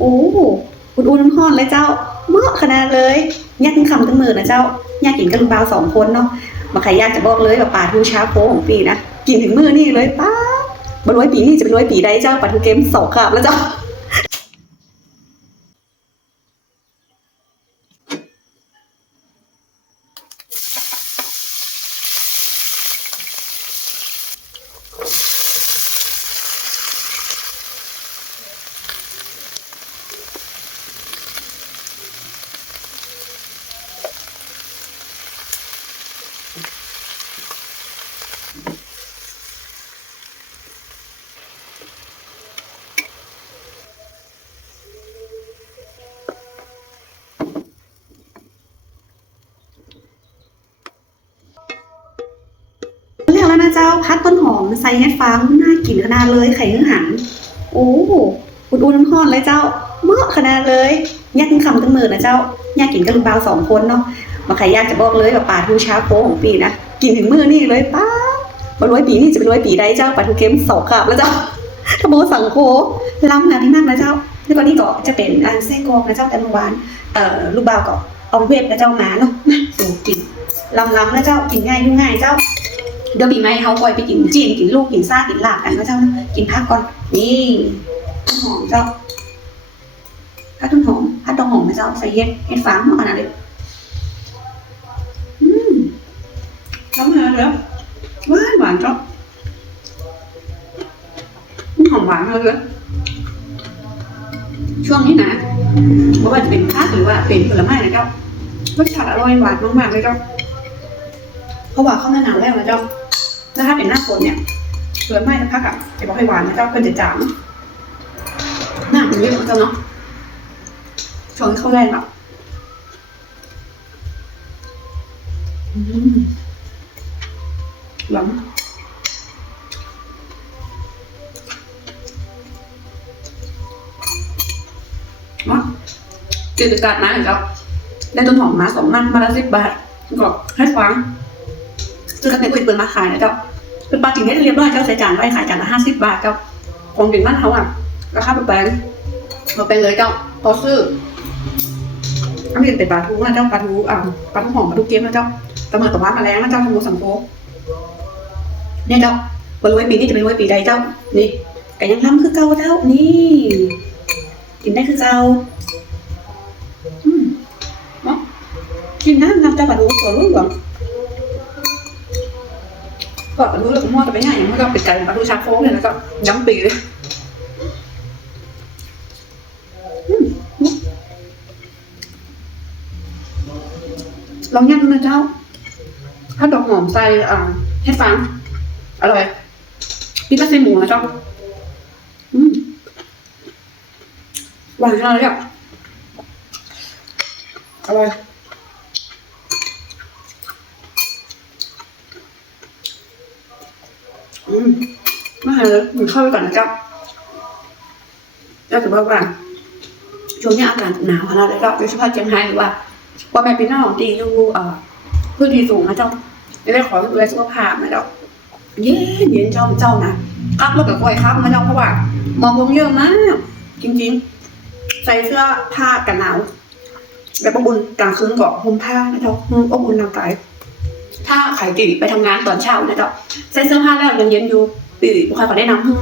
โอ้อุ่นอุ่นๆร้อนเลยเจ้าเหมาะขนาดเลยอยากินคำตั้งมือนะเจ้าอยากกินกับลุงบาวสองคนเนาะมาใครอยากจะบอกเลยว่าปลาทูช้าโปของปีนะกินถึงมือนี่เลยป้าบรวยปีนี่จะเป็นรวยปีใดเจ้าปลาทูเกมสองครับแล้วเจ้า เรียกแล้วนะเจ้าพัดต้นหอมใส่เห็ดฟางน่ากินขนาดเลยไข่นึ่งหันโอ้อุ่นอุ่นร้อนเลยเจ้าเมาะขนาดเลยยากกินคำตั้งมือนะเจ้าอยากกินกับลูกบ่าวสองคนเนาะมาใครยากจะบอกเลยว่าปลาทูช้าโปของปีนะกินถึงมือนี่เลยป้าบรวยปีนี่จะเป็นรวยปีใดเจ้าปลาทูเกมสองครับแล้วเจ้าทโมสังโคล้ำนะที่นั่นนะเจ้าแล้วก็นี่ก็จะเป็นอันเส้นกอกนะเจ้าแต่เมื่อวานเอ่อลูกบ่าวก็เอาเวฟนะเจ้ามาเนาะสู่กินล้ำๆนะเจ้ากินง่ายยุ่งง่ายเจ้า เดี๋ยวปีใหม่เขาปล่อยไปกินจีนกินลูกกินซ่ากินหลาบกันนะเจ้านะกินพักก่อนนี่ต้นหอมเจ้าพัดต้นหอมพัดต้นหอมนะเจ้าใส่เห็ดเห็ดฟางมาขนาดเลยอืมทำอะไรเลยหวานหวานเจ้าหอมหวานมากเลยช่วงนี้นะไม่ว่าจะเป็นผักหรือว่าเป็นผลไม้นะเจ้ารสชาติอร่อยหวานมากๆเลยเจ้า เพราะว่าเข้าหน้าหนาวแล้วนะเจ้าแล้วถ้าเป็นหน้าฝนเนี่ยเปลือกไม้จะพักอะจะบอกให้หวานนะเจ้าเพื่อจะจางหน้ามันเยอะนะเจ้าเนาะช่วงนี้เข้าแรงอะอืมหลังเนาะกิจการมาเจ้าได้ต้นหอมมาสองมันมาละสิบบาทก็ให้ฟัง ซื้อกันเป็นคุยเปิดมาขายนะเจ้าเป็นปลากิ่งได้เรียบร้อยเจ้าใส่จานไว้ขายจานละห้าสิบบาทเจ้าของกิ่งบ้านเขาอะราคาแปลงมาเป็นเลยเจ้าพอซื้ออันนี้เป็นปลาทูนะเจ้าปลาทูอ่าปลาทูหอมปลาทูเกมนะเจ้าตะเมิดตะวันมาแรงนะเจ้าทำโมสังโคเนี่ยเจ้าบรวยปีนี้จะเป็นรวยปีใดเจ้า นี่ไก่ยังทำคือเก่าเจ้า นี่ กินได้คือเก่าอืมเนาะกินน้ำน้ำเจ้าปลาทูตัวรุ่งหลวง ก็รู้แล้วก็มั่วกันไปง่ายอย่างมันก็เป็นการปลาทูชาโค้งเลยแล้วก็ย้ำปีเลยลองย่างดูนะเจ้า ถ้าดอกหอมใส่อ่าเห็ดฟางอร่อยพี่ก็ใส่หมูนะเจ้าหวานอะไรอะอร่อย อืมมาหาเลยมันเข้าไปก่อนนะเจ้าแล้วถือว่าว่าช่วงนี้อากาศหนาวขนาดนี้ก็โดยเฉพาะเชียงรายหรือว่าว่าแม่พี่น้องที่อยู่เอ่อพื้นที่สูงนะเจ้าจะได้ขอดูแลสุขภาพนะเจ้าเย็นเย็นเจ้าเจ้านะครับแล้วก็กล้วยครับนะเจ้าเพราะว่าหมอกลงเยอะมาก จริง ๆ ใส่เสื้อผ้ากันหนาวแบบอบอุ่นกลางคืนก็ห่มผ้านะเจ้าอบอุ่นร่างกาย ถ้าขายตีไปทำงานตอนเช้านะเจ้าใส่เสื้อผ้าแล้วยังเย็นอยู่ปีบุคคลขอแนะนำให้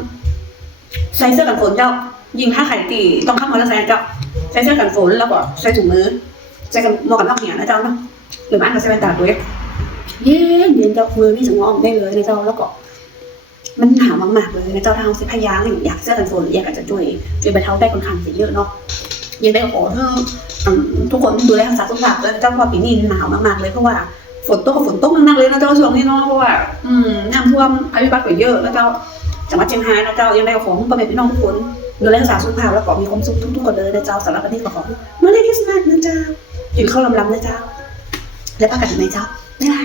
ใส่เสื้อกันฝนเจ้า ยิงถ้าไข่ตีต้องขับมอเตอร์ไซค์เจ้าใส่เสื้อกันฝนแล้วก็ใส่ถุงมือใส่กันหมวกกันน็อกเนี่ยนะเจ้าเนาะหรือบ้านก็ใส่แว่นตาด้วยเย็นเย็นเจ้ามือนี่ถึงอมได้เลยนะเจ้าแล้วก็ มันหนาวมากๆเลยนะเจ้าทางสิพยางอยากเสื้อกันฝนอยากจะช่วยช่วยบรรเทาได้ค่อนข้างสิเยอะเนาะยังได้ขอให้อืมทุกคนดูแลรักษาสุขภาพด้วยเจ้าพราปีนี้หนาวมากๆเลยเพราะว่า ฝนตกกับฝนตกหนักเลยนะเจ้าช่วงนี้เนาะเพราะว่าอืมน้ำท่วมภัยพิบัติก็เยอะนะเจ้าจังหวัดเชียงรายนะเจ้ายังได้ของประเภทพี่น้องทุกคนดูแลรักษาสุขภาพแล้วก็มีความสุขทุกๆคนเลยนะเจ้าสำหรับวันนี้ก็ขอเมื่อไรคริสต์มาสนะเจ้ากินข้าวลำๆนะเจ้าแล้วพักกันไหมเจ้าไม่ได้